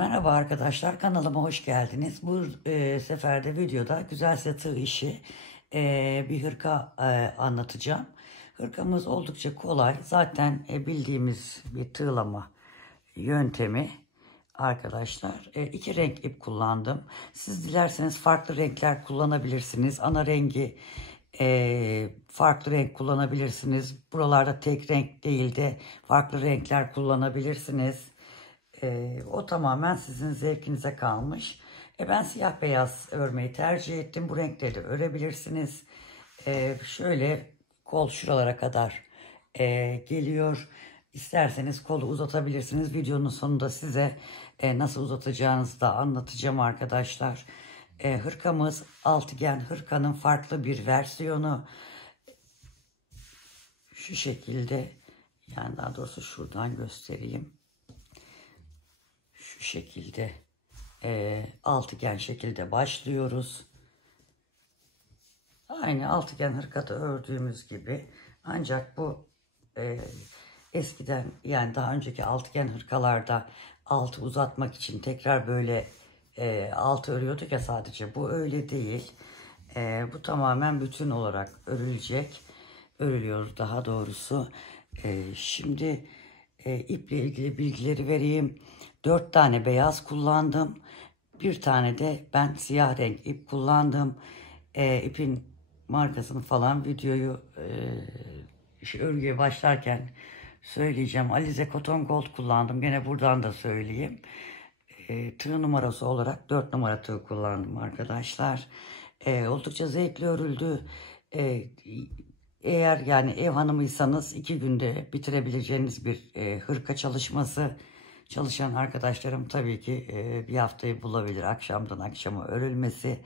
Merhaba arkadaşlar, kanalıma hoş geldiniz. Bu sefer de videoda güzelse tığ işi bir hırka anlatacağım. Hırkamız oldukça kolay. Zaten bildiğimiz bir tığlama yöntemi arkadaşlar. İki renk ip kullandım. Siz dilerseniz farklı renkler kullanabilirsiniz. Ana rengi farklı renk kullanabilirsiniz. Buralarda tek renk değil de farklı renkler kullanabilirsiniz. O tamamen sizin zevkinize kalmış. Ben siyah beyaz örmeyi tercih ettim. Bu renkleri de örebilirsiniz. Şöyle kol şuralara kadar geliyor. İsterseniz kolu uzatabilirsiniz. Videonun sonunda size nasıl uzatacağınızı da anlatacağım arkadaşlar. Hırkamız altıgen hırkanın farklı bir versiyonu. Şu şekilde, yani daha doğrusu şuradan göstereyim. Şu şekilde altıgen şekilde başlıyoruz. Aynı altıgen hırkada ördüğümüz gibi, ancak bu eskiden, yani daha önceki altıgen hırkalarda altı uzatmak için tekrar böyle altı örüyorduk ya sadece. Bu öyle değil. Bu tamamen bütün olarak örülecek. Örülüyor daha doğrusu. Şimdi iple ilgili bilgileri vereyim. 4 tane beyaz kullandım. Bir tane de ben siyah renk ip kullandım. İpin markasını falan videoyu örgüye başlarken söyleyeceğim. Alize Cotton Gold kullandım. Gene buradan da söyleyeyim. Tığ numarası olarak 4 numara tığ kullandım arkadaşlar. Oldukça zevkli örüldü. Eğer yani ev hanımıysanız 2 günde bitirebileceğiniz bir hırka çalışması. Çalışan arkadaşlarım tabii ki bir haftayı bulabilir. Akşamdan akşama örülmesi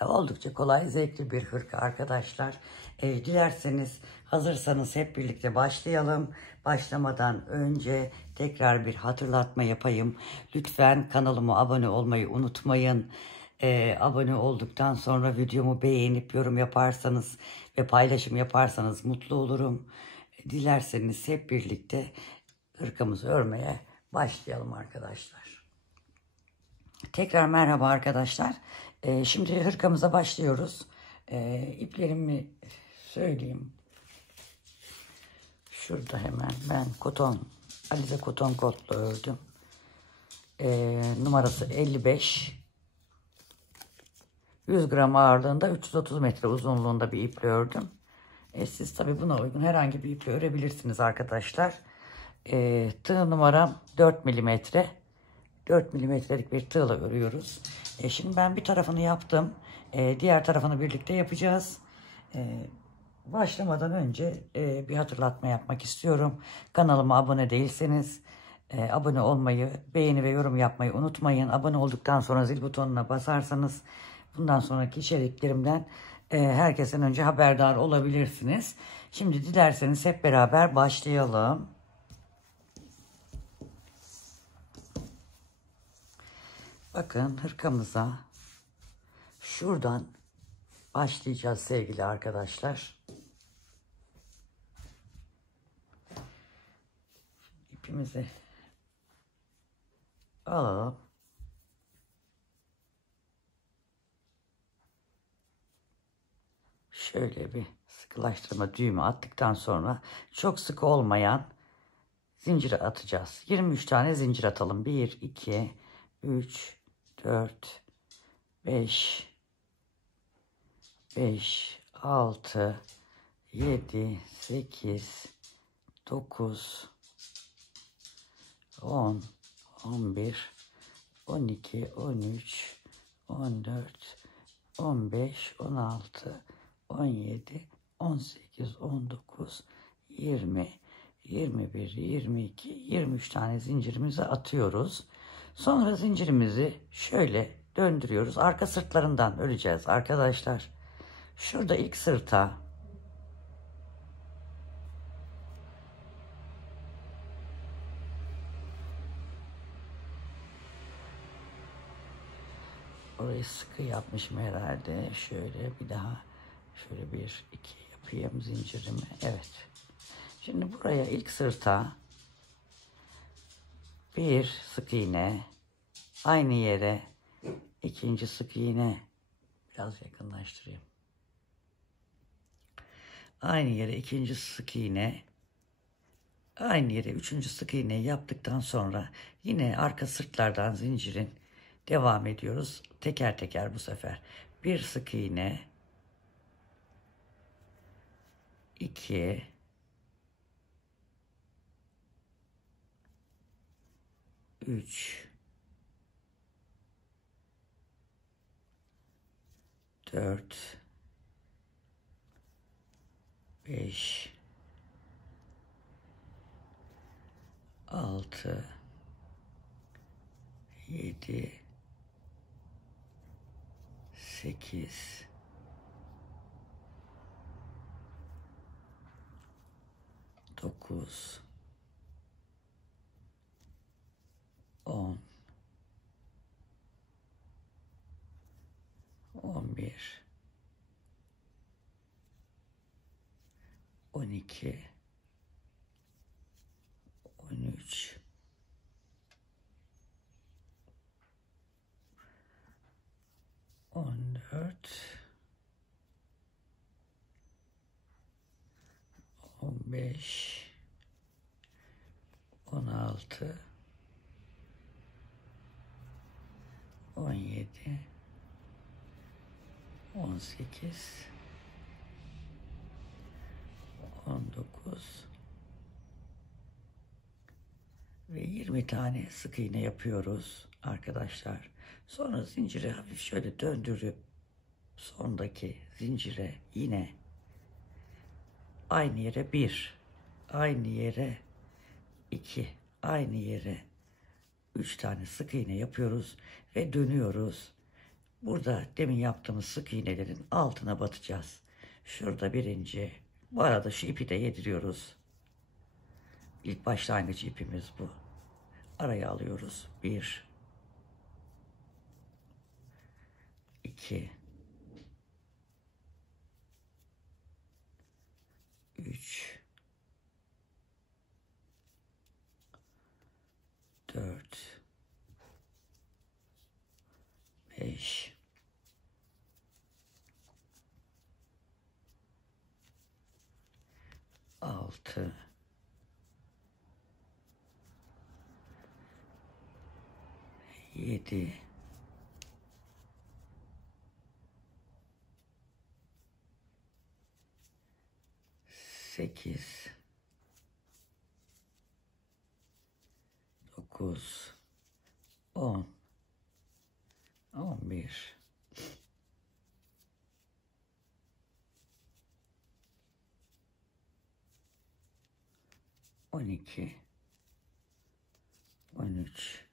oldukça kolay, zevkli bir hırka arkadaşlar. Dilerseniz, hazırsanız hep birlikte başlayalım. Başlamadan önce tekrar bir hatırlatma yapayım. Lütfen kanalıma abone olmayı unutmayın. Abone olduktan sonra videomu beğenip yorum yaparsanız ve paylaşım yaparsanız mutlu olurum. Dilerseniz hep birlikte hırkamızı örmeye başlayalım arkadaşlar. Tekrar merhaba arkadaşlar. Şimdi hırkamıza başlıyoruz. İplerimi söyleyeyim. Şurada hemen ben Alize Cotton Gold'la ördüm. Numarası 55. 100 gram ağırlığında 330 metre uzunluğunda bir iple ördüm. Siz tabi buna uygun herhangi bir iple örebilirsiniz arkadaşlar. Tığ numaram 4 milimetre. 4 milimetrelik bir tığla örüyoruz. Şimdi ben bir tarafını yaptım. Diğer tarafını birlikte yapacağız. Başlamadan önce bir hatırlatma yapmak istiyorum. Kanalıma abone değilseniz abone olmayı, beğeni ve yorum yapmayı unutmayın. Abone olduktan sonra zil butonuna basarsanız bundan sonraki içeriklerimden herkesten önce haberdar olabilirsiniz. Şimdi dilerseniz hep beraber başlayalım. Bakın, hırkamıza şuradan başlayacağız sevgili arkadaşlar. İpimizi alalım. Şöyle bir sıkılaştırma düğümü attıktan sonra çok sıkı olmayan zincire atacağız. 23 tane zincir atalım. 1, 2, 3, 4, 5, 6, 7, 8, 9, 10, 11, 12, 13, 14, 15, 16, 17, 18, 19, 20, 21, 22, 23 tane zincirimizi atıyoruz. Sonra zincirimizi şöyle döndürüyoruz. Arka sırtlarından öreceğiz arkadaşlar. Şurada ilk sırta orayı sıkı yapmışım herhalde. Şöyle bir daha şöyle 1, 2 yapayım zincirimi. Evet. Şimdi buraya ilk sırta bir sık iğne, Aynı yere ikinci sık iğne, biraz yakınlaştırayım. Aynı yere ikinci sık iğne, aynı yere üçüncü sık iğne yaptıktan sonra yine arka sırtlardan zincirin devam ediyoruz. Teker teker bu sefer. Bir sık iğne, 2, 3, 4, 5, 6, 7, 8, 9, 10, 11, 12, 13, 14, 15, 16, 17, 18, 19 ve 20 tane sık iğne yapıyoruz arkadaşlar. Sonra zinciri hafif şöyle döndürüp sondaki zincire yine aynı yere 1, aynı yere 2, aynı yere 3 tane sık iğne yapıyoruz ve dönüyoruz. Burada demin yaptığımız sık iğnelerin altına batacağız. Şurada birinci. Bu arada şu ipi de yediriyoruz. İlk başlangıç ipimiz bu. Araya alıyoruz. 1, 2, 3, 4, 5, 6, 7, 8, 9, 10, 11, 12, 13,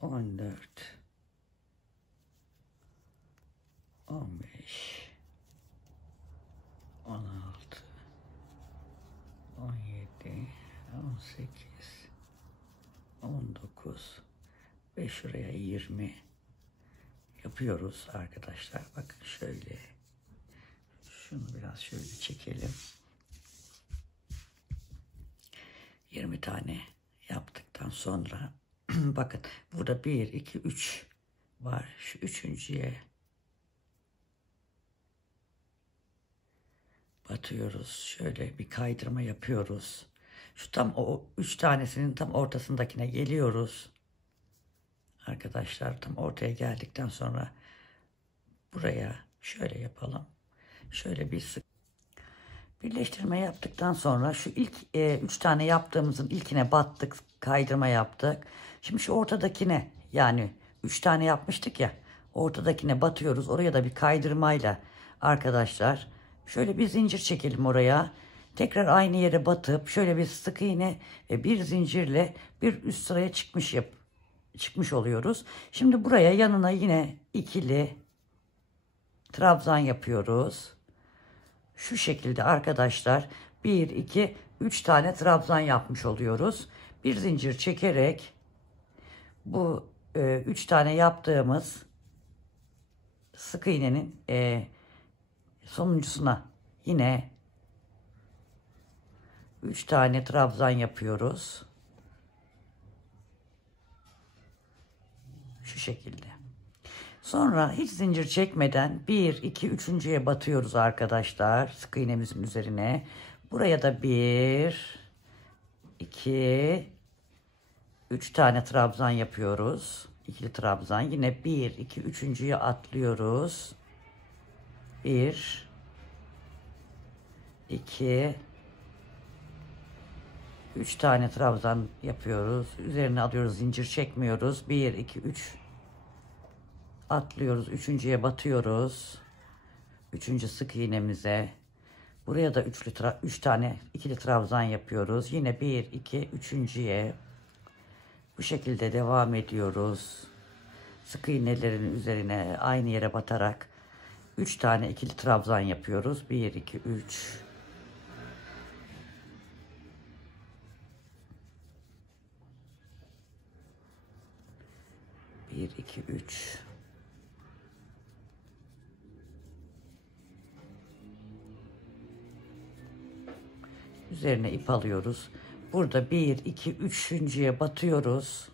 14, 15, 16, 17, 18, 19 ve şuraya 20 yapıyoruz arkadaşlar. Bakın şöyle. Şunu biraz şöyle çekelim. 20 tane yaptıktan sonra bakın burada 1, 2, 3 var. Şu üçüncüye batıyoruz. Şöyle bir kaydırma yapıyoruz. Şu tam o 3 tanesinin tam ortasındakine geliyoruz. Arkadaşlar tam ortaya geldikten sonra buraya şöyle yapalım. Şöyle bir sık birleştirme yaptıktan sonra şu ilk 3 tane yaptığımızın ilkine battık, kaydırma yaptık. Şimdi şu ortadakine, yani 3 tane yapmıştık ya, ortadakine batıyoruz. Oraya da bir kaydırmayla arkadaşlar şöyle bir zincir çekelim oraya. Tekrar aynı yere batıp şöyle bir sık iğne ve bir zincirle bir üst sıraya çıkmış oluyoruz. Şimdi buraya yanına yine ikili trabzan yapıyoruz. Şu şekilde arkadaşlar 1, 2, 3 tane trabzan yapmış oluyoruz. Bir zincir çekerek bu 3 tane yaptığımız sık iğnenin sonuncusuna yine 3 tane trabzan yapıyoruz. Şu şekilde. Sonra hiç zincir çekmeden 1, 2, üçüncüye batıyoruz arkadaşlar. Sık iğnemizin üzerine. Buraya da 1, 2, 3 tane trabzan yapıyoruz. İkili trabzan. Yine 1, 2, üçüncüye atlıyoruz. 1, 2, 3 tane trabzan yapıyoruz. Üzerine alıyoruz. Zincir çekmiyoruz. 1, 2, 3 atlıyoruz. Üçüncüye batıyoruz. Üçüncü sık iğnemize. Buraya da 3 tane ikili trabzan yapıyoruz. Yine 1, 2, üçüncüye. Bu şekilde devam ediyoruz. Sık iğnelerin üzerine aynı yere batarak 3 tane ikili trabzan yapıyoruz. 1, 2, 3. Bir, iki, üç. Üzerine ip alıyoruz. Burada 1, 2, üçüncüye batıyoruz.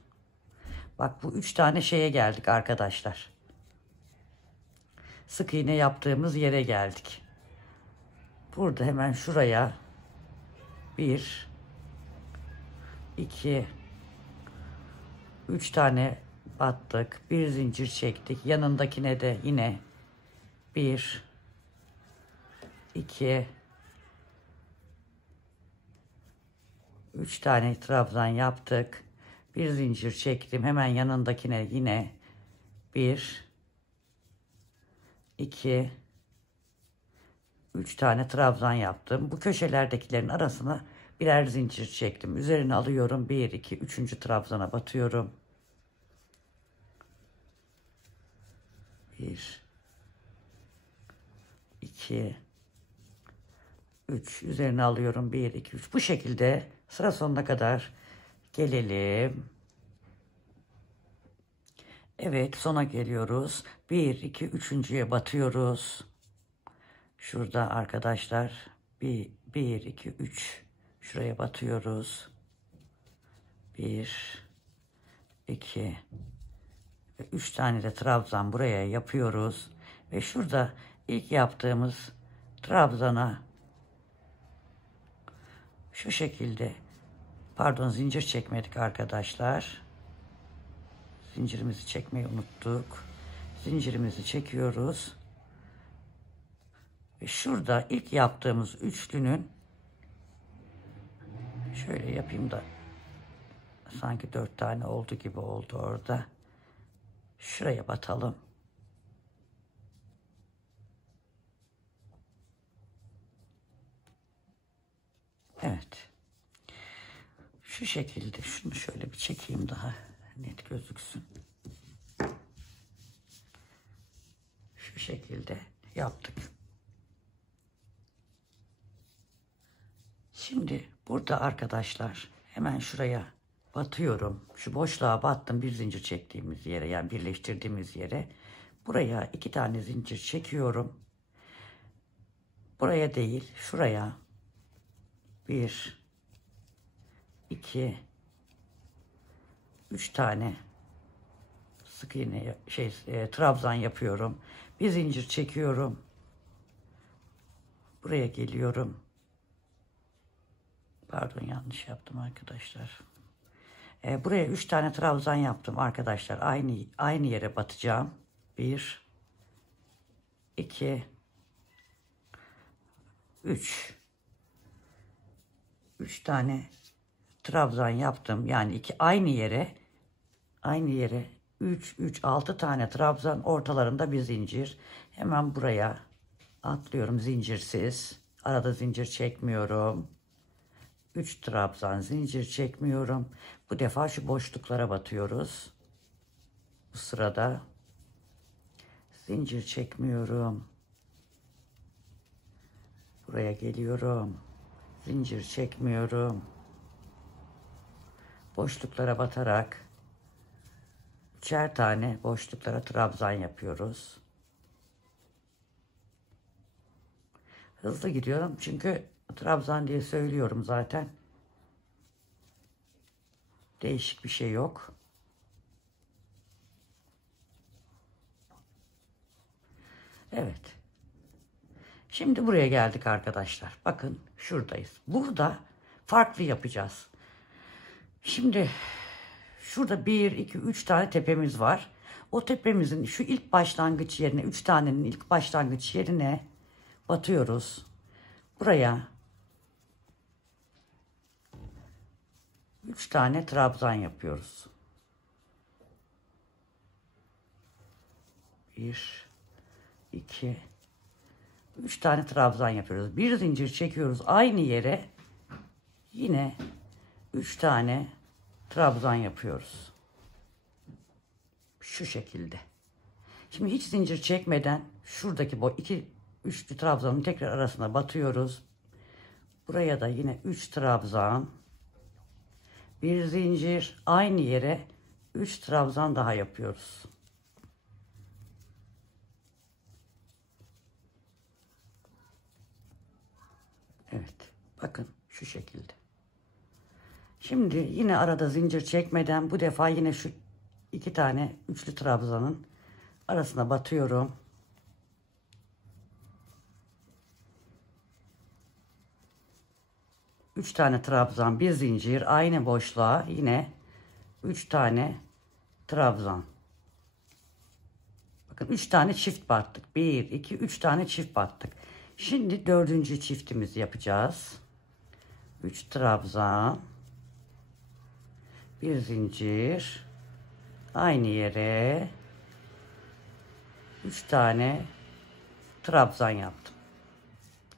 Bak bu 3 tane şeye geldik arkadaşlar. Sık iğne yaptığımız yere geldik. Burada hemen şuraya 1, 2, 3 tane battık. Bir zincir çektik. Yanındakine de yine 1, 2, 3 tane trabzan yaptık. Bir zincir çektim. Hemen yanındakine yine 1, 2, 3 tane trabzan yaptım. Bu köşelerdekilerin arasına birer zincir çektim. Üzerine alıyorum. 1, 2, 3. trabzana batıyorum. 1, 2, 3. Üzerine alıyorum. 1, 2, 3. Bu şekilde sıra sonuna kadar gelelim. Evet, sona geliyoruz. 1, 2, üçüncüye batıyoruz. Şurada arkadaşlar 1, 2, 3 şuraya batıyoruz. 1, 2 ve 3 tane de trabzan buraya yapıyoruz. Ve şurada ilk yaptığımız trabzana şu şekilde, pardon, zincir çekmedik arkadaşlar. Zincirimizi çekmeyi unuttuk. Zincirimizi çekiyoruz. Ve şurada ilk yaptığımız üçlünün, şöyle yapayım da sanki 4 tane oldu gibi oldu orada. Şuraya batalım. Evet. Şu şekilde şunu şöyle bir çekeyim daha net gözüksün. Şu şekilde yaptık. Şimdi burada arkadaşlar hemen şuraya batıyorum. Şu boşluğa battım, bir zincir çektiğimiz yere, yani birleştirdiğimiz yere. Buraya 2 tane zincir çekiyorum. Buraya değil, şuraya 1, 2, 3 tane sık iğne trabzan yapıyorum. Bir zincir çekiyorum. Buraya geliyorum. Pardon, yanlış yaptım arkadaşlar. Buraya 3 tane trabzan yaptım arkadaşlar. Aynı yere batacağım. 1, 2, 3. 3 tane trabzan yaptım. Yani aynı yere 3, 6 tane trabzan, ortalarında bir zincir. Hemen buraya atlıyorum zincirsiz. Arada zincir çekmiyorum. 3 trabzan, zincir çekmiyorum. Bu defa şu boşluklara batıyoruz. Bu sırada zincir çekmiyorum. Buraya geliyorum. Zincir çekmiyorum. Boşluklara batarak 3'er tane boşluklara trabzan yapıyoruz. Hızlı gidiyorum çünkü trabzan diye söylüyorum zaten. Değişik bir şey yok. Evet. Şimdi buraya geldik arkadaşlar. Bakın şuradayız. Burada farklı yapacağız. Şimdi şurada 1, 2, 3 tane tepemiz var. O tepemizin şu ilk başlangıç yerine, 3 tanenin ilk başlangıç yerine batıyoruz. Buraya 3 tane trabzan yapıyoruz. 1, 2, 3 tane trabzan yapıyoruz. Bir zincir çekiyoruz aynı yere. Yine 3 tane trabzan yapıyoruz. Şu şekilde. Şimdi hiç zincir çekmeden şuradaki bu iki üçlü trabzanın tekrar arasına batıyoruz. Buraya da yine 3 trabzan, bir zincir, aynı yere 3 trabzan daha yapıyoruz. Evet. Bakın şu şekilde. Şimdi yine arada zincir çekmeden bu defa yine şu 2 tane üçlü trabzanın arasına batıyorum. Üç tane trabzan, bir zincir, aynı boşluğa yine 3 tane trabzan. Bakın 3 tane çift battık. 1, 2, 3 tane çift battık. Şimdi 4. çiftimizi yapacağız. 3 trabzan, bir zincir, aynı yere 3 tane trabzan yaptım.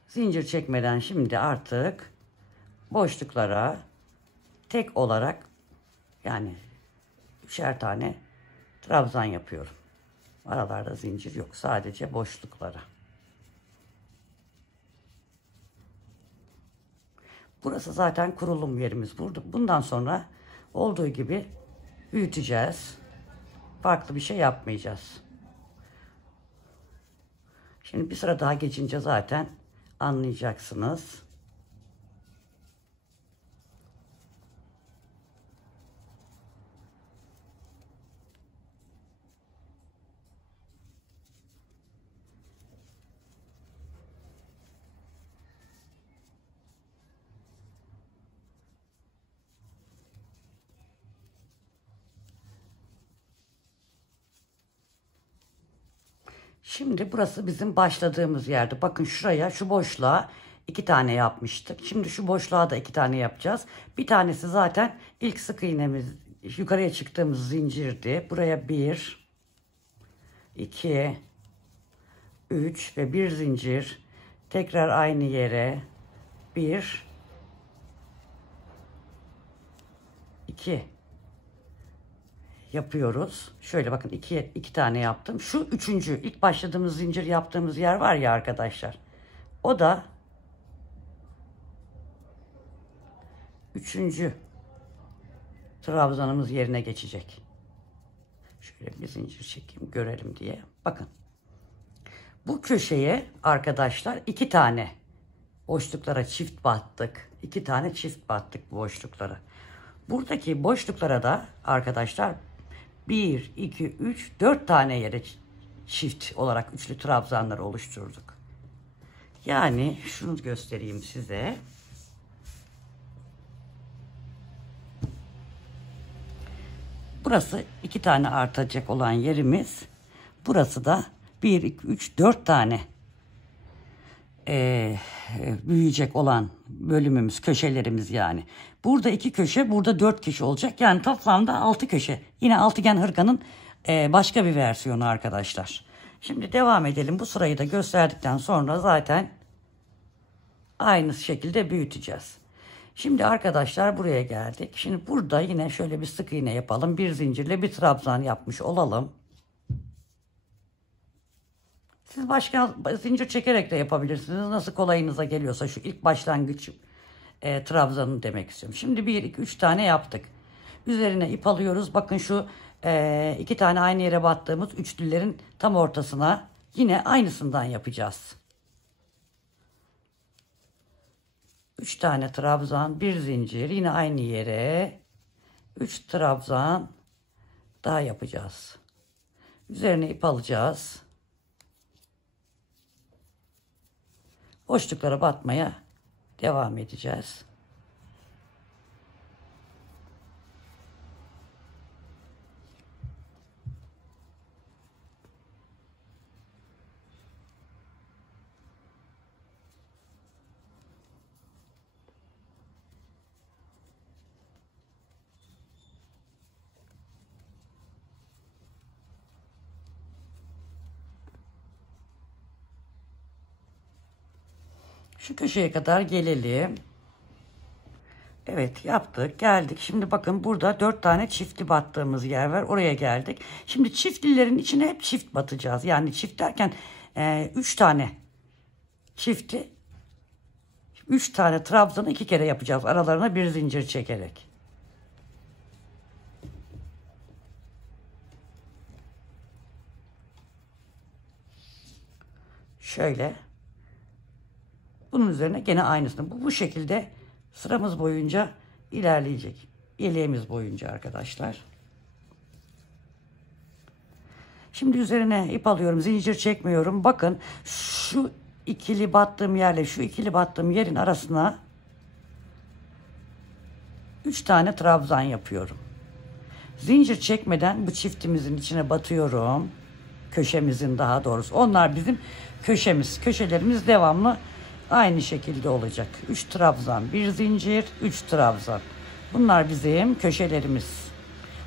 Zincir çekmeden şimdi artık boşluklara tek olarak yani 3'er tane trabzan yapıyorum. Aralarda zincir yok. Sadece boşluklara. Burası zaten kurulum yerimiz. Bundan sonra olduğu gibi büyüteceğiz. Farklı bir şey yapmayacağız. Şimdi bir sıra daha geçince zaten anlayacaksınız. Şimdi burası bizim başladığımız yerde. Bakın şuraya, şu boşluğa 2 tane yapmıştık. Şimdi şu boşluğa da 2 tane yapacağız. Bir tanesi zaten ilk sık iğnemiz, yukarıya çıktığımız zincirdi. Buraya 1, 2, 3 ve bir zincir. Tekrar aynı yere 1, 2 yapıyoruz. Şöyle bakın iki tane yaptım. Şu üçüncü ilk başladığımız zincir yaptığımız yer var ya arkadaşlar. O da üçüncü trabzanımız yerine geçecek. Şöyle bir zincir çekeyim görelim diye. Bakın. Bu köşeye arkadaşlar 2 tane boşluklara çift battık. 2 tane çift battık bu boşluklara. Buradaki boşluklara da arkadaşlar 1, 2, 3, 4 tane yere çift olarak üçlü trabzanları oluşturduk. Yani şunu göstereyim size. Burası 2 tane artacak olan yerimiz. Burası da 1, 2, 3, 4 tane büyüyecek olan bölümümüz, köşelerimiz yani. Burada 2 köşe, burada 4 köşe olacak. Yani toplamda 6 köşe. Yine altıgen hırkanın başka bir versiyonu arkadaşlar. Şimdi devam edelim. Bu sırayı da gösterdikten sonra zaten aynı şekilde büyüteceğiz. Şimdi arkadaşlar buraya geldik. Şimdi burada yine şöyle bir sık iğne yapalım. Bir zincirle bir trabzan yapmış olalım. Siz başka zincir çekerek de yapabilirsiniz. Nasıl kolayınıza geliyorsa şu ilk başlangıç trabzanı demek istiyorum. Şimdi 1, 2, 3 tane yaptık. Üzerine ip alıyoruz. Bakın şu 2 tane aynı yere battığımız üçlülerin tam ortasına yine aynısından yapacağız. 3 tane trabzan, bir zincir, yine aynı yere 3 trabzan daha yapacağız. Üzerine ip alacağız. boşluklara batmaya devam edeceğiz. Şu köşeye kadar gelelim. Evet, yaptık, geldik. Şimdi bakın burada 4 tane çiftli battığımız yer var. Oraya geldik. Şimdi çiftlilerin içine hep çift batacağız. Yani çift derken 3 tane çifti, 3 tane trabzanı 2 kere yapacağız. Aralarına bir zincir çekerek. Şöyle. Bunun üzerine gene aynısını. Bu şekilde sıramız boyunca ilerleyecek. Yeleğimiz boyunca arkadaşlar. Şimdi üzerine ip alıyorum. Zincir çekmiyorum. Bakın şu ikili battığım yerle şu ikili battığım yerin arasına 3 tane trabzan yapıyorum. Zincir çekmeden bu çiftimizin içine batıyorum. Köşemizin daha doğrusu. Onlar bizim köşemiz. Köşelerimiz devamlı aynı şekilde olacak. 3 trabzan, 1 zincir, 3 trabzan. Bunlar bizim köşelerimiz.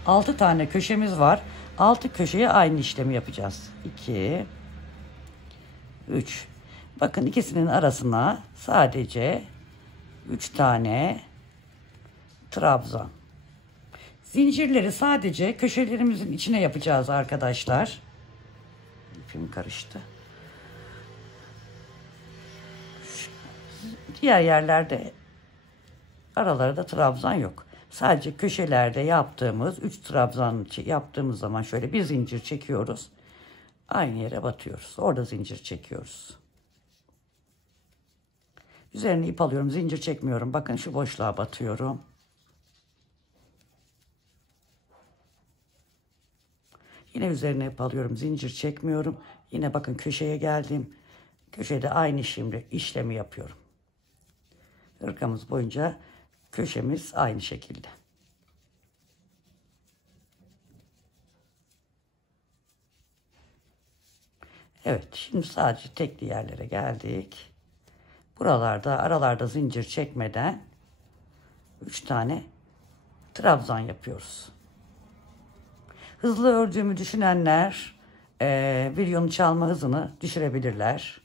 6 tane köşemiz var. 6 köşeye aynı işlemi yapacağız. 2 3. Bakın ikisinin arasına sadece 3 tane trabzan. Zincirleri sadece köşelerimizin içine yapacağız arkadaşlar. İpim karıştı. Diğer yerlerde aralarda trabzan yok. Sadece köşelerde yaptığımız 3 trabzan yaptığımız zaman şöyle bir zincir çekiyoruz. Aynı yere batıyoruz. Orada zincir çekiyoruz. Üzerine ip alıyorum. Zincir çekmiyorum. Bakın şu boşluğa batıyorum. Yine üzerine ip alıyorum. Zincir çekmiyorum. Yine bakın köşeye geldim. Köşede aynı işlemi yapıyorum. Hırkamız boyunca köşemiz aynı şekilde. Evet, şimdi sadece tekli yerlere geldik. Buralarda aralarda zincir çekmeden 3 tane trabzan yapıyoruz. Hızlı ördüğümü düşünenler videonun çalma hızını düşürebilirler.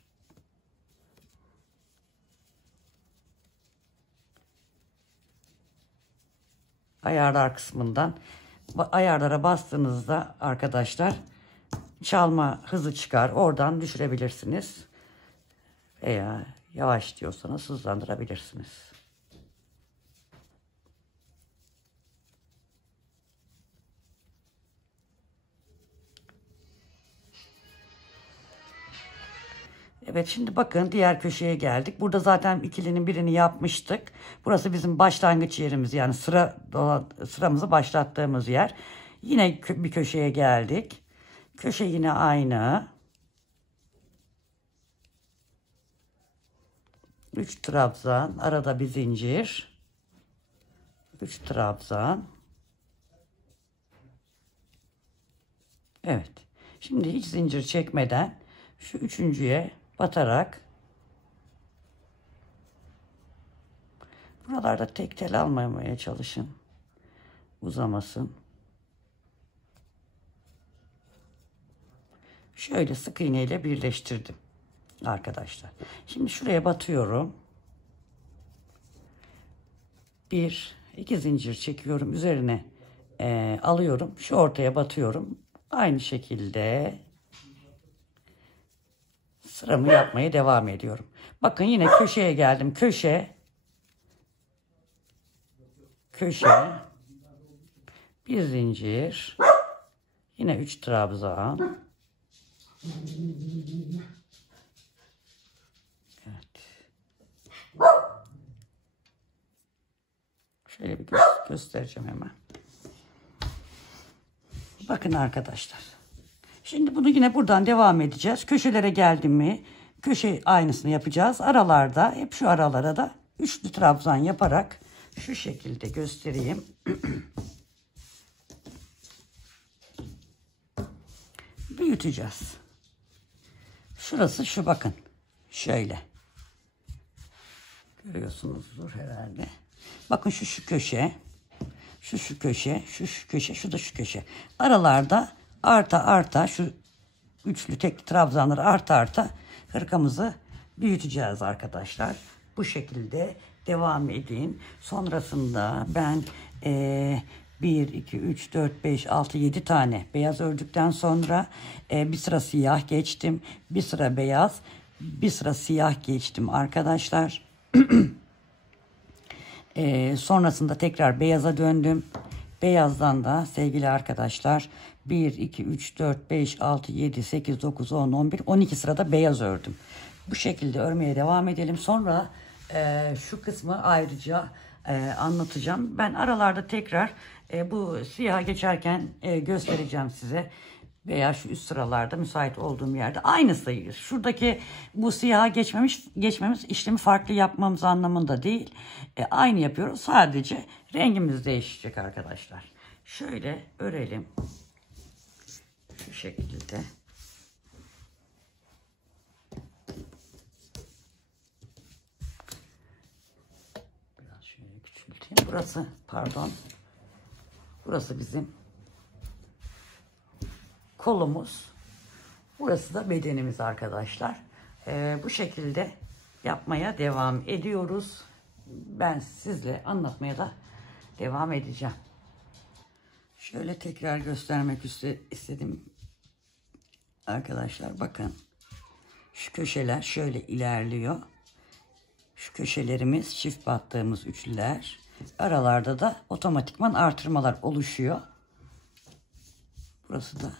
Ayarlar kısmından ayarlara bastığınızda arkadaşlar çalma hızı çıkar. Oradan düşürebilirsiniz. Veya yavaş diyorsanız hızlandırabilirsiniz. Evet, şimdi bakın diğer köşeye geldik. Burada zaten ikilinin birini yapmıştık. Burası bizim başlangıç yerimiz. Yani sıramızı başlattığımız yer. Yine bir köşeye geldik. Köşe yine aynı. 3 trabzan. Arada bir zincir. 3 trabzan. Evet. Şimdi hiç zincir çekmeden şu üçüncüye batarak buralarda tek tel almamaya çalışın. Uzamasın. Şöyle sık iğne ile birleştirdim arkadaşlar. Şimdi şuraya batıyorum. 1 2 zincir çekiyorum. Üzerine alıyorum. Şu ortaya batıyorum. Aynı şekilde sıramı yapmaya devam ediyorum. Bakın yine köşeye geldim. Köşe. Bir zincir. Yine 3 trabzan. Evet. Şöyle bir göstereceğim hemen. Bakın arkadaşlar. Şimdi bunu yine buradan devam edeceğiz. Köşelere geldim mi? köşe aynısını yapacağız. Aralarda hep şu aralara da üçlü trabzan yaparak şu şekilde göstereyim. Büyüteceğiz. Şurası şu, bakın. Şöyle. Görüyorsunuzdur herhalde. Bakın şu köşe. Şu köşe. Şu köşe. Şu da şu köşe. Aralarda arta şu üçlü tekli trabzanları arta hırkamızı büyüteceğiz arkadaşlar. Bu şekilde devam edin. Sonrasında ben 1, 2, 3, 4, 5, 6, 7 tane beyaz ördükten sonra bir sıra siyah geçtim. Bir sıra beyaz, bir sıra siyah geçtim arkadaşlar. Sonrasında tekrar beyaza döndüm. Beyazdan da sevgili arkadaşlar 1, 2, 3, 4, 5, 6, 7, 8, 9, 10, 11, 12 sırada beyaz ördüm. Bu şekilde örmeye devam edelim. Sonra şu kısmı ayrıca anlatacağım. Ben aralarda tekrar bu siyaha geçerken göstereceğim size. Veya şu üst sıralarda müsait olduğum yerde aynı sayı. Şuradaki bu siyaha geçmemiz işlemi farklı yapmamız anlamında değil. Aynı yapıyoruz. Sadece rengimiz değişecek arkadaşlar. Şöyle örelim. Şu şekilde. Biraz şöyle küçülteyim. Burası, pardon. Burası bizim kolumuz. Burası da bedenimiz arkadaşlar. Bu şekilde yapmaya devam ediyoruz. Ben sizle anlatmaya da devam edeceğim. Şöyle tekrar göstermek istedim arkadaşlar. Bakın şu köşeler şöyle ilerliyor. Şu köşelerimiz çift battığımız üçlüler. Aralarda da otomatikman artırmalar oluşuyor. Burası da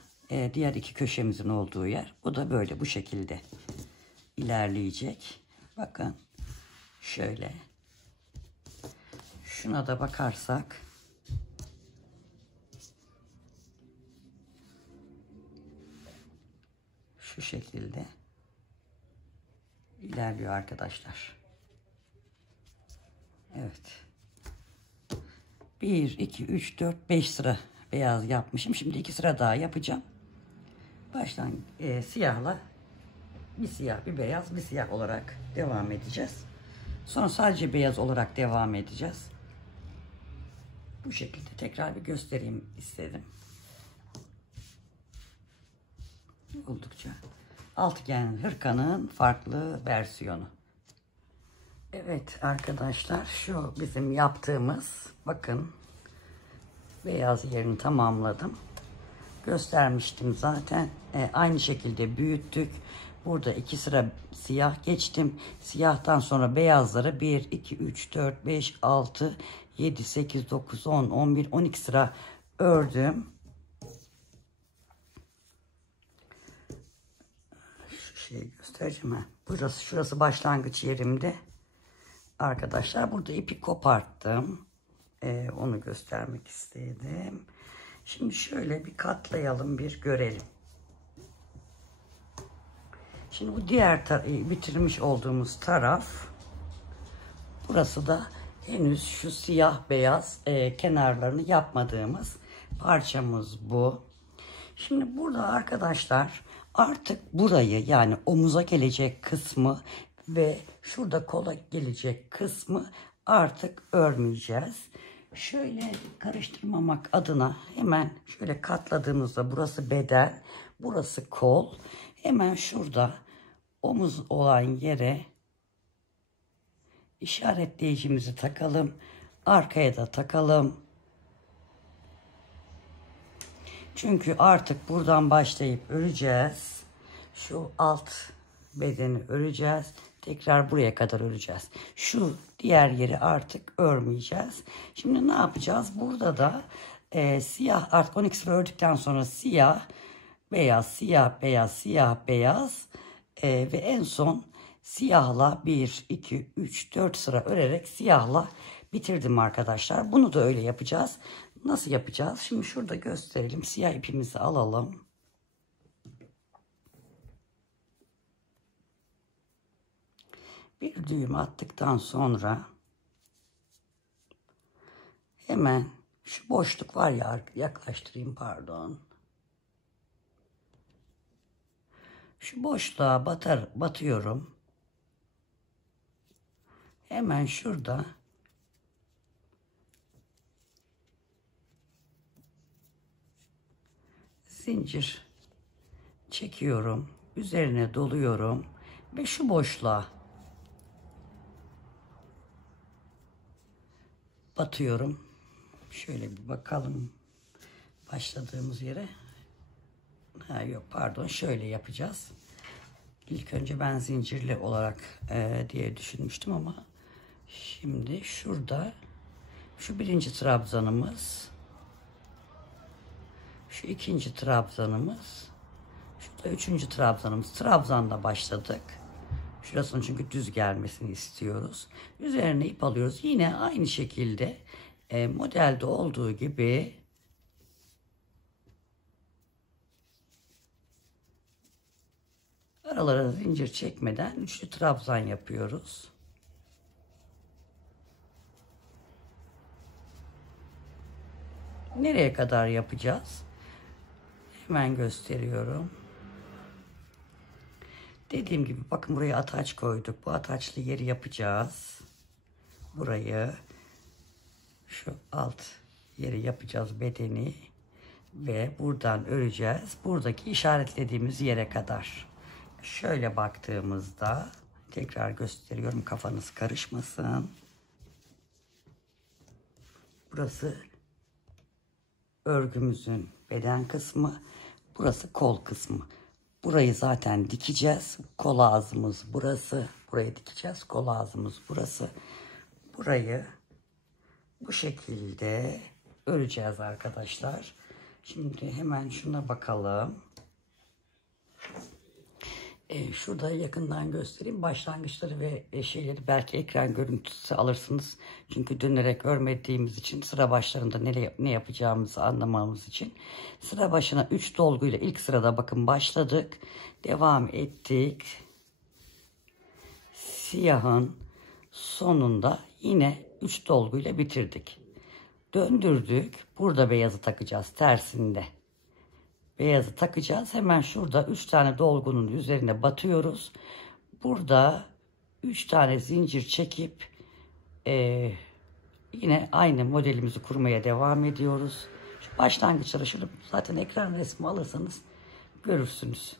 diğer iki köşemizin olduğu yer. Bu da böyle bu şekilde ilerleyecek. Bakın şöyle. Şuna da bakarsak şu şekilde ilerliyor arkadaşlar. Evet. 1, 2, 3, 4, 5 sıra beyaz yapmışım. Şimdi 2 sıra daha yapacağım. Baştan siyahla bir siyah, bir beyaz, bir siyah olarak devam edeceğiz. Sonra sadece beyaz olarak devam edeceğiz. Bu şekilde tekrar bir göstereyim istedim. Oldukça altıgen hırkanın farklı versiyonu. Evet arkadaşlar, şu bizim yaptığımız, bakın beyaz yerini tamamladım. Göstermiştim zaten. Aynı şekilde büyüttük. Burada 2 sıra siyah geçtim. Siyahtan sonra beyazları 1, 2, 3, 4, 5, 6, 7, 8, 9, 10, 11, 12 sıra ördüm. Şu şeyi göstereceğim. Şurası başlangıç yerimde. Arkadaşlar burada ipi koparttım. Onu göstermek istedim. Şimdi şöyle bir katlayalım, bir görelim. Şimdi bu diğer bitirmiş olduğumuz taraf. Burası da henüz şu siyah beyaz kenarlarını yapmadığımız parçamız bu. Şimdi burada arkadaşlar artık burayı, yani omuza gelecek kısmı ve şurada kola gelecek kısmı artık örmeyeceğiz. Şöyle karıştırmamak adına hemen şöyle katladığımızda burası beden, burası kol. Hemen şurada omuz olan yere işaretleyicimizi takalım. Arkaya da takalım. Çünkü artık buradan başlayıp öreceğiz. Şu alt bedeni öreceğiz. Tekrar buraya kadar öreceğiz. Şu diğer yeri artık örmeyeceğiz. Şimdi ne yapacağız? Burada da siyah, artık 12 sıra ördükten sonra siyah, beyaz, siyah, beyaz, siyah, beyaz ve en son siyahla 1, 2, 3, 4 sıra örerek siyahla bitirdim arkadaşlar. Bunu da öyle yapacağız. Nasıl yapacağız? Şimdi şurada gösterelim. Siyah ipimizi alalım. Bir düğüm attıktan sonra hemen şu boşluk var ya, yaklaştırayım, pardon. Şu boşluğa batıyorum. Hemen şurada zincir çekiyorum. Üzerine doluyorum ve şu boşluğa batıyorum. Şöyle bir bakalım başladığımız yere. Ha yok, pardon, şöyle yapacağız. İlk önce ben zincirli olarak diye düşünmüştüm ama şimdi şurada şu birinci trabzanımız, şu ikinci trabzanımız, şurada üçüncü trabzanımız. Trabzanla başladık. Şurasının çünkü düz gelmesini istiyoruz. Üzerine ip alıyoruz. Yine aynı şekilde modelde olduğu gibi aralara zincir çekmeden üçlü trabzan yapıyoruz. Nereye kadar yapacağız? Hemen gösteriyorum. Dediğim gibi bakın, buraya ataç koyduk. Bu ataçlı yeri yapacağız. Burayı, şu alt yeri yapacağız, bedeni, ve buradan öreceğiz. Buradaki işaretlediğimiz yere kadar. Şöyle baktığımızda tekrar gösteriyorum, kafanız karışmasın. Burası örgümüzün beden kısmı, burası kol kısmı. Burayı zaten dikeceğiz. Kol ağzımız burası. Burayı dikeceğiz. Kol ağzımız burası. Burayı bu şekilde öreceğiz arkadaşlar. Şimdi hemen şuna bakalım. Şurada yakından göstereyim. Başlangıçları ve şeyleri belki ekran görüntüsü alırsınız. Çünkü dönerek örmediğimiz için sıra başlarında ne yapacağımızı anlamamız için. Sıra başına 3 dolguyla ilk sırada bakın başladık. Devam ettik. Siyahın sonunda yine 3 dolguyla bitirdik. Döndürdük. Burada beyazı takacağız tersinde. Beyazı takacağız. Hemen şurada 3 tane dolgunun üzerine batıyoruz. Burada 3 tane zincir çekip yine aynı modelimizi kurmaya devam ediyoruz. Şu başlangıçları şunu zaten ekran resmi alırsanız görürsünüz.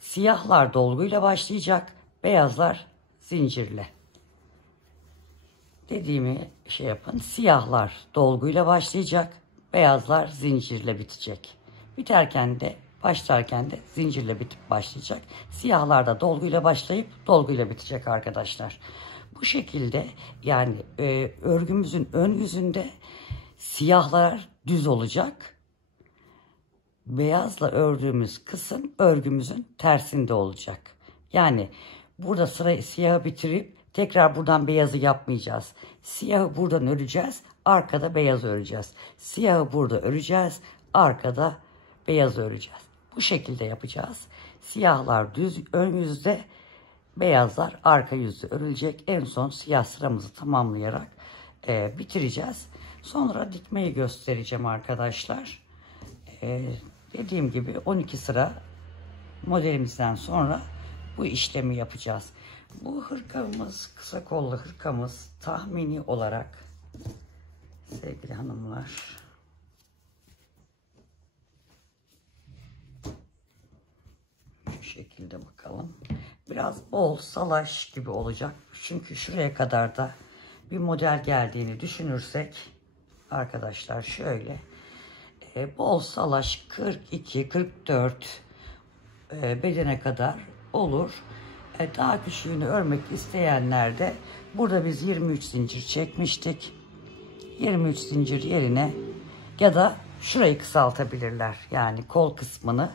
Siyahlar dolguyla başlayacak. Beyazlar zincirle. Dediğimi şey yapın. Siyahlar dolguyla başlayacak. Beyazlar zincirle bitecek. Biterken de başlarken de zincirle bitip başlayacak. Siyahlar da dolguyla başlayıp dolguyla bitecek arkadaşlar. Bu şekilde yani örgümüzün ön yüzünde siyahlar düz olacak. Beyazla ördüğümüz kısım örgümüzün tersinde olacak. Yani burada siyahı bitirip tekrar buradan beyazı yapmayacağız. Siyahı buradan öreceğiz. Arkada beyaz öreceğiz. Siyahı burada öreceğiz. Arkada beyaz öreceğiz. Bu şekilde yapacağız. Siyahlar düz ön yüzde, beyazlar arka yüzde örülecek. En son siyah sıramızı tamamlayarak bitireceğiz. Sonra dikmeyi göstereceğim arkadaşlar. Dediğim gibi 12 sıra modelimizden sonra bu işlemi yapacağız. Bu hırkamız, kısa kollu hırkamız tahmini olarak sevgili hanımlar, şu şekilde bakalım. Biraz bol salaş gibi olacak. Çünkü şuraya kadar da bir model geldiğini düşünürsek arkadaşlar şöyle bol salaş 42-44 bedene kadar olur. Daha küçüğünü örmek isteyenler de burada biz 23 zincir çekmiştik. 23 zincir yerine ya da şurayı kısaltabilirler. Yani kol kısmını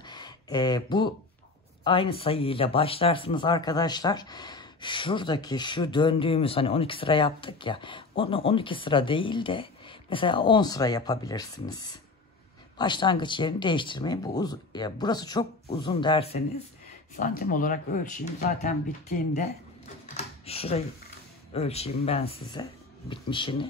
bu aynı sayıyla başlarsınız arkadaşlar. Şuradaki şu döndüğümüz hani 12 sıra yaptık ya, onu 12 sıra değil de mesela 10 sıra yapabilirsiniz. Başlangıç yerini değiştirmeyin. Burası çok uzun derseniz santim olarak ölçeyim. Zaten bittiğinde Şurayı ölçeyim ben size bitmişini.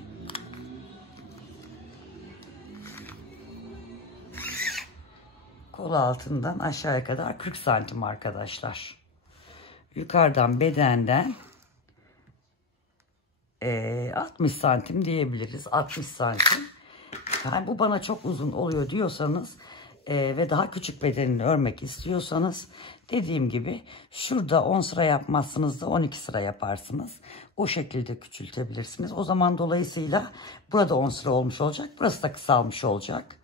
Kol altından aşağıya kadar 40 santim arkadaşlar. Yukarıdan bedenden 60 santim diyebiliriz. 60 santim. Yani bu bana çok uzun oluyor diyorsanız ve daha küçük bedenini örmek istiyorsanız dediğim gibi şurada 10 sıra yapmazsınız da 12 sıra yaparsınız. O şekilde küçültebilirsiniz. O zaman dolayısıyla burada 10 sıra olmuş olacak. Burası da kısalmış olacak.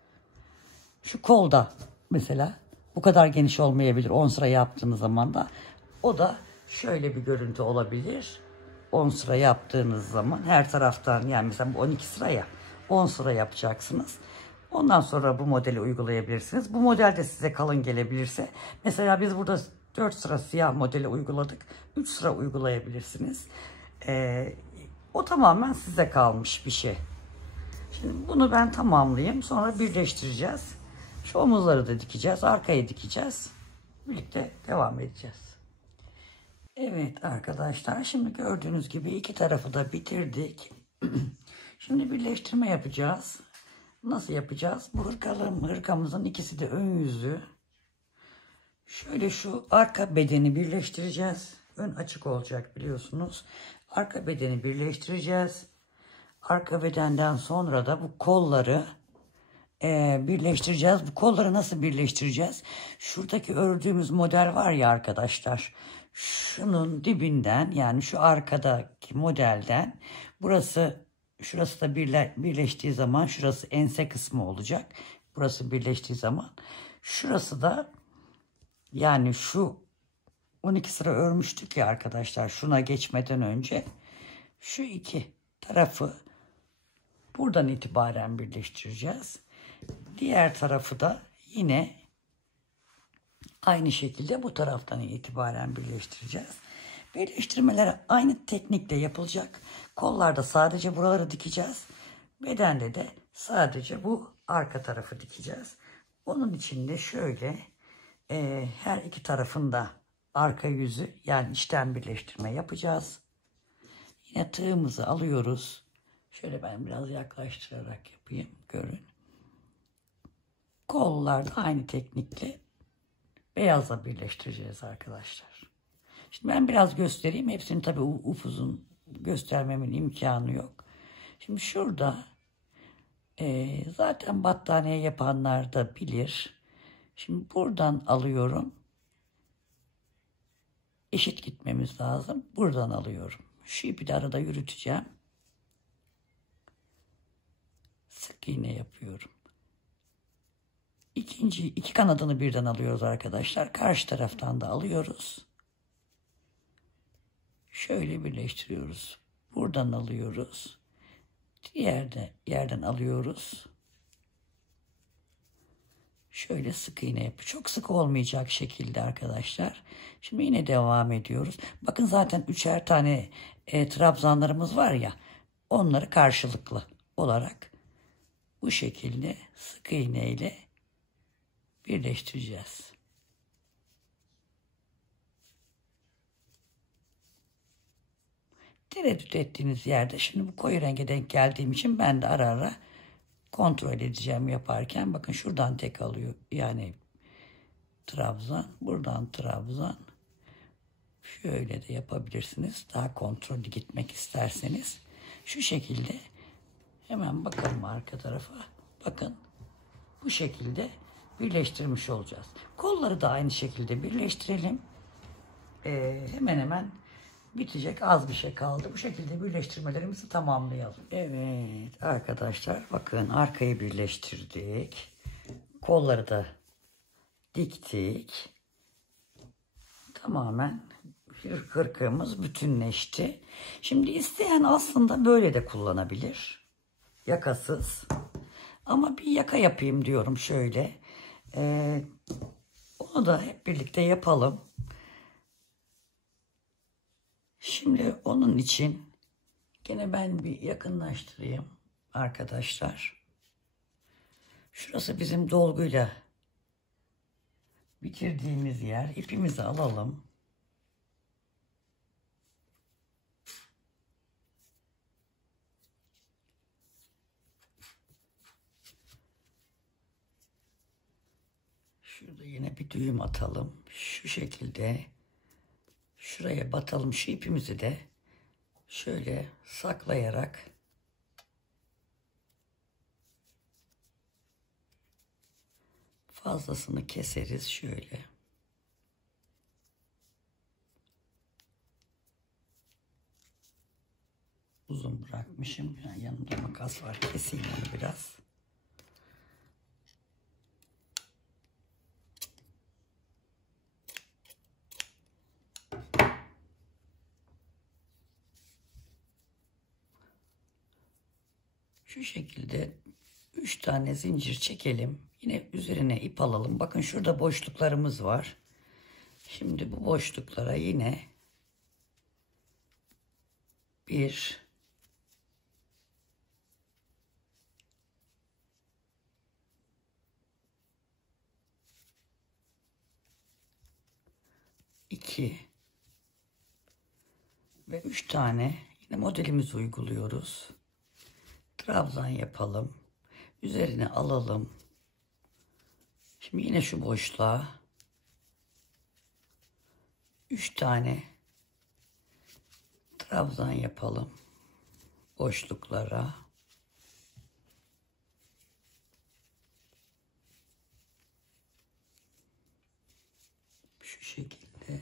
Şu kolda mesela bu kadar geniş olmayabilir 10 sıra yaptığınız zaman da. O da şöyle bir görüntü olabilir. 10 sıra yaptığınız zaman her taraftan, yani mesela bu 12 sıra ya, 10 sıra yapacaksınız. Ondan sonra bu modeli uygulayabilirsiniz. Bu model de size kalın gelebilirse, mesela biz burada 4 sıra siyah modeli uyguladık. 3 sıra uygulayabilirsiniz. O tamamen size kalmış bir şey. Şimdi bunu ben tamamlayayım. Sonra birleştireceğiz. Şu omuzları da dikeceğiz. Arkaya dikeceğiz. Birlikte devam edeceğiz. Evet arkadaşlar, şimdi gördüğünüz gibi iki tarafı da bitirdik. Şimdi birleştirme yapacağız. Nasıl yapacağız? Bu hırkamızın ikisi de ön yüzü. Şöyle şu arka bedeni birleştireceğiz. Ön açık olacak biliyorsunuz. Arka bedeni birleştireceğiz. Arka bedenden sonra da bu kolları birleştireceğiz. Bu kolları nasıl birleştireceğiz? Şuradaki ördüğümüz model var ya arkadaşlar. Şunun dibinden, yani şu arkadaki modelden şurası da birleştiği zaman şurası ense kısmı olacak. Burası birleştiği zaman şurası da, yani şu 12 sıra örmüştük ya arkadaşlar, şuna geçmeden önce şu iki tarafı buradan itibaren birleştireceğiz. Diğer tarafı da yine aynı şekilde bu taraftan itibaren birleştireceğiz. Birleştirmeler aynı teknikle yapılacak. Kollarda sadece buraları dikeceğiz. Bedende de sadece bu arka tarafı dikeceğiz. Onun için de şöyle her iki tarafında arka yüzü, yani içten birleştirme yapacağız. Yine tığımızı alıyoruz. Şöyle ben biraz yaklaştırarak yapayım, görün. Kollarda aynı teknikle beyazla birleştireceğiz arkadaşlar. Şimdi ben biraz göstereyim. Hepsini tabii upuzun göstermemin imkanı yok. Şimdi şurada zaten battaniye yapanlar da bilir. Şimdi buradan alıyorum. Eşit gitmemiz lazım. Buradan alıyorum. Şu ipi de arada yürüteceğim. Sık iğne yapıyorum. İki kanadını birden alıyoruz arkadaşlar. Karşı taraftan da alıyoruz. Şöyle birleştiriyoruz. Buradan alıyoruz. Diğer yerden alıyoruz. Şöyle sık iğne yapıyor. Çok sık olmayacak şekilde arkadaşlar. Şimdi yine devam ediyoruz. Bakın zaten 3'er tane trabzanlarımız var ya. Onları karşılıklı olarak bu şekilde sık iğne ile birleştireceğiz. Tereddüt ettiğiniz yerde, şimdi bu koyu renge denk geldiğim için ben de ara ara kontrol edeceğim yaparken. Bakın şuradan tek alıyor, yani trabzan, buradan trabzan. Şöyle de yapabilirsiniz, daha kontrollü gitmek isterseniz. Şu şekilde hemen bakalım arka tarafa. Bakın bu şekilde birleştirmiş olacağız. Kolları da aynı şekilde birleştirelim. Hemen hemen bitecek, az bir şey kaldı. Bu şekilde birleştirmelerimizi tamamlayalım. Evet arkadaşlar, bakın arkayı birleştirdik. Kolları da diktik. Tamamen hırkamız bütünleşti. Şimdi isteyen aslında böyle de kullanabilir. Yakasız. Ama bir yaka yapayım diyorum şöyle. Onu da hep birlikte yapalım. Şimdi onun için gene ben bir yakınlaştırayım arkadaşlar. Şurası bizim dolguyla bitirdiğimiz yer. İpimizi alalım. düğüm atalım. Şu şekilde şuraya batalım. Şu ipimizi de şöyle saklayarak fazlasını keseriz şöyle. Uzun bırakmışım. Yani yanımda makas var. Keseyim onu biraz. Şu şekilde 3 tane zincir çekelim. Yine üzerine ip alalım. Bakın şurada boşluklarımız var. Şimdi bu boşluklara yine 1, 2 ve 3 tane yine modelimizi uyguluyoruz. Trabzan yapalım. Üzerine alalım. Şimdi yine şu boşluğa 3 tane trabzan yapalım. Boşluklara. Şu şekilde.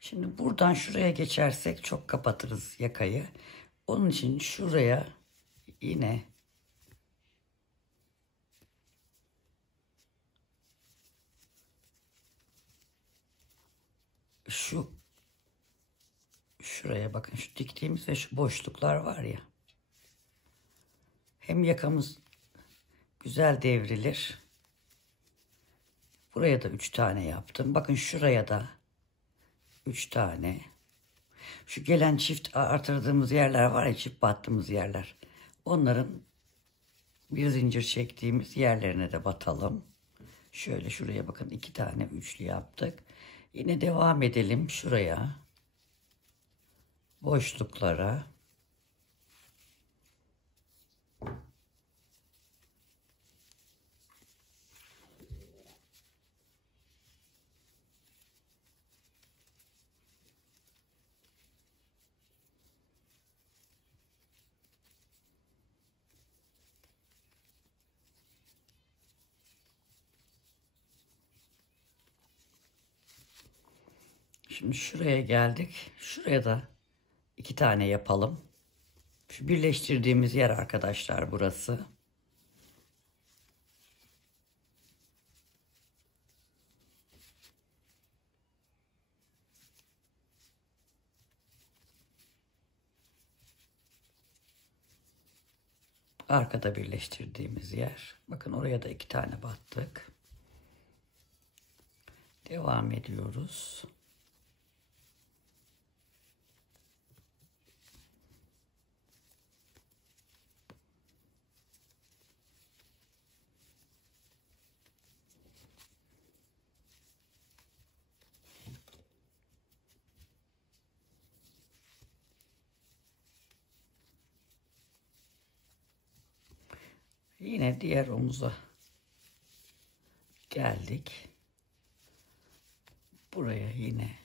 Şimdi buradan şuraya geçersek çok kapatırız yakayı. Onun için şuraya yine şuraya bakın, şu diktiğimiz ve şu boşluklar var ya. Hem yakamız güzel devrilir. Buraya da 3 tane yaptım. Bakın şuraya da 3 tane. Şu gelen çift artırdığımız yerler var ya, çift battığımız yerler. Onların bir zincir çektiğimiz yerlerine de batalım. Şöyle şuraya bakın, 2 tane üçlü yaptık. Yine devam edelim şuraya. Boşluklara. Şimdi şuraya geldik. Şuraya da 2 tane yapalım. Şu birleştirdiğimiz yer arkadaşlar burası. Arkada birleştirdiğimiz yer. Bakın oraya da 2 tane battık. Devam ediyoruz. Yine diğer omuza geldik. Buraya yine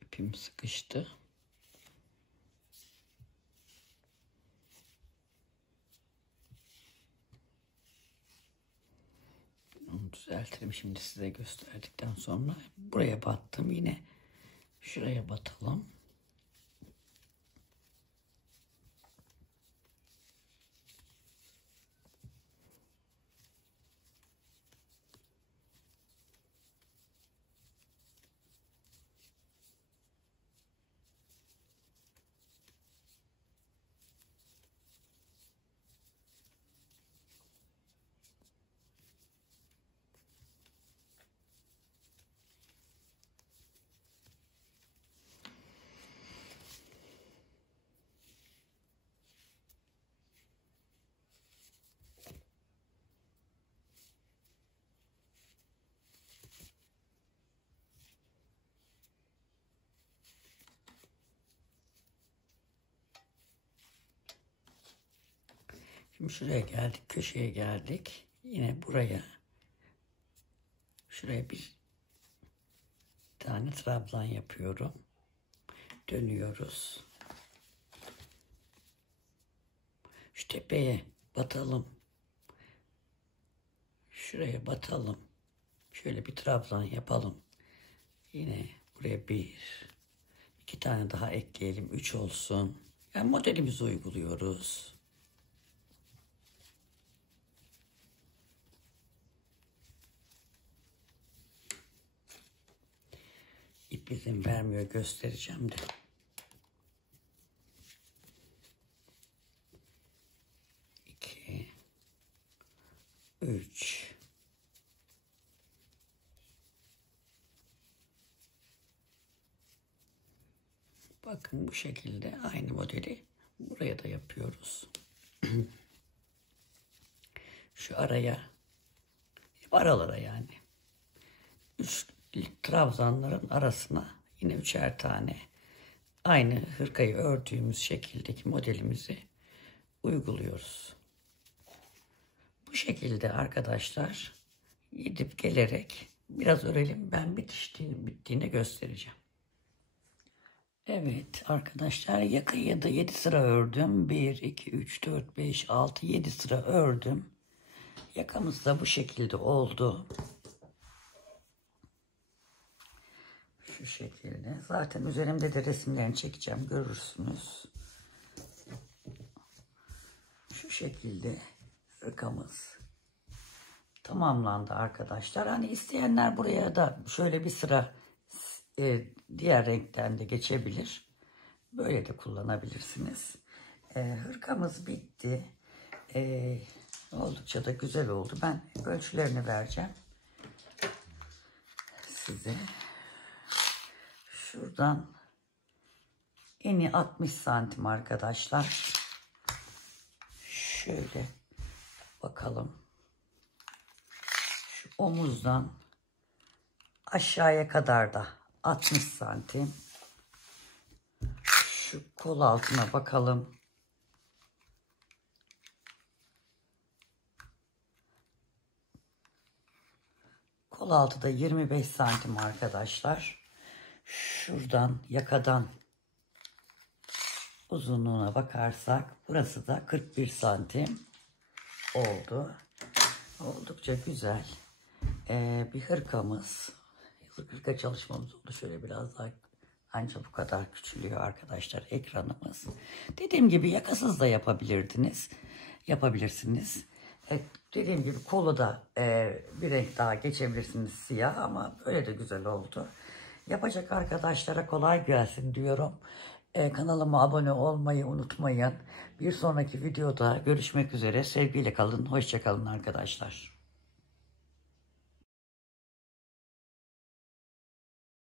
ipim sıkıştı. Onu düzeltelim şimdi size gösterdikten sonra. Buraya battım, yine şuraya batalım. Şimdi şuraya geldik, köşeye geldik. Yine buraya, şuraya bir tane trabzan yapıyorum. Dönüyoruz. Şu tepeye batalım. Şuraya batalım. Şöyle bir trabzan yapalım. Yine buraya iki tane daha ekleyelim. 3 olsun. Yani modelimizi uyguluyoruz. İp izin vermiyor, göstereceğim de. 2 3 Bakın bu şekilde aynı modeli buraya da yapıyoruz. Şu araya, aralara yani. 3 trabzanların arasına yine 3'er tane aynı hırkayı ördüğümüz şekildeki modelimizi uyguluyoruz. Bu şekilde arkadaşlar gidip gelerek biraz örelim. Ben bittiğini göstereceğim. Evet arkadaşlar, yakayı da 7 sıra ördüm. 1, 2, 3, 4, 5, 6, 7 sıra ördüm. Yakamız da bu şekilde oldu. Şu şekilde. Zaten üzerimde de resimlerini çekeceğim, görürsünüz. Şu şekilde yakamız tamamlandı arkadaşlar. Hani isteyenler buraya da şöyle bir sıra diğer renkten de geçebilir. Böyle de kullanabilirsiniz. Hırkamız bitti. Oldukça da güzel oldu. Ben ölçülerini vereceğim size. Şuradan eni 60 santim arkadaşlar. Şöyle bakalım. Şu omuzdan aşağıya kadar da 60 santim. Şu kol altına bakalım. Kol altı da 25 santim arkadaşlar. Şuradan yakadan uzunluğuna bakarsak burası da 41 santim oldu. Oldukça güzel bir hırkamız. Hırka çalışmamız oldu. Şöyle biraz daha, ancak bu kadar küçülüyor arkadaşlar ekranımız. Dediğim gibi yakasız da yapabilirsiniz. Dediğim gibi kolu da bir renk daha geçebilirsiniz, siyah, ama böyle de güzel oldu. Yapacak arkadaşlara kolay gelsin diyorum. Kanalıma abone olmayı unutmayın. Bir sonraki videoda görüşmek üzere. Sevgiyle kalın. Hoşça kalın arkadaşlar.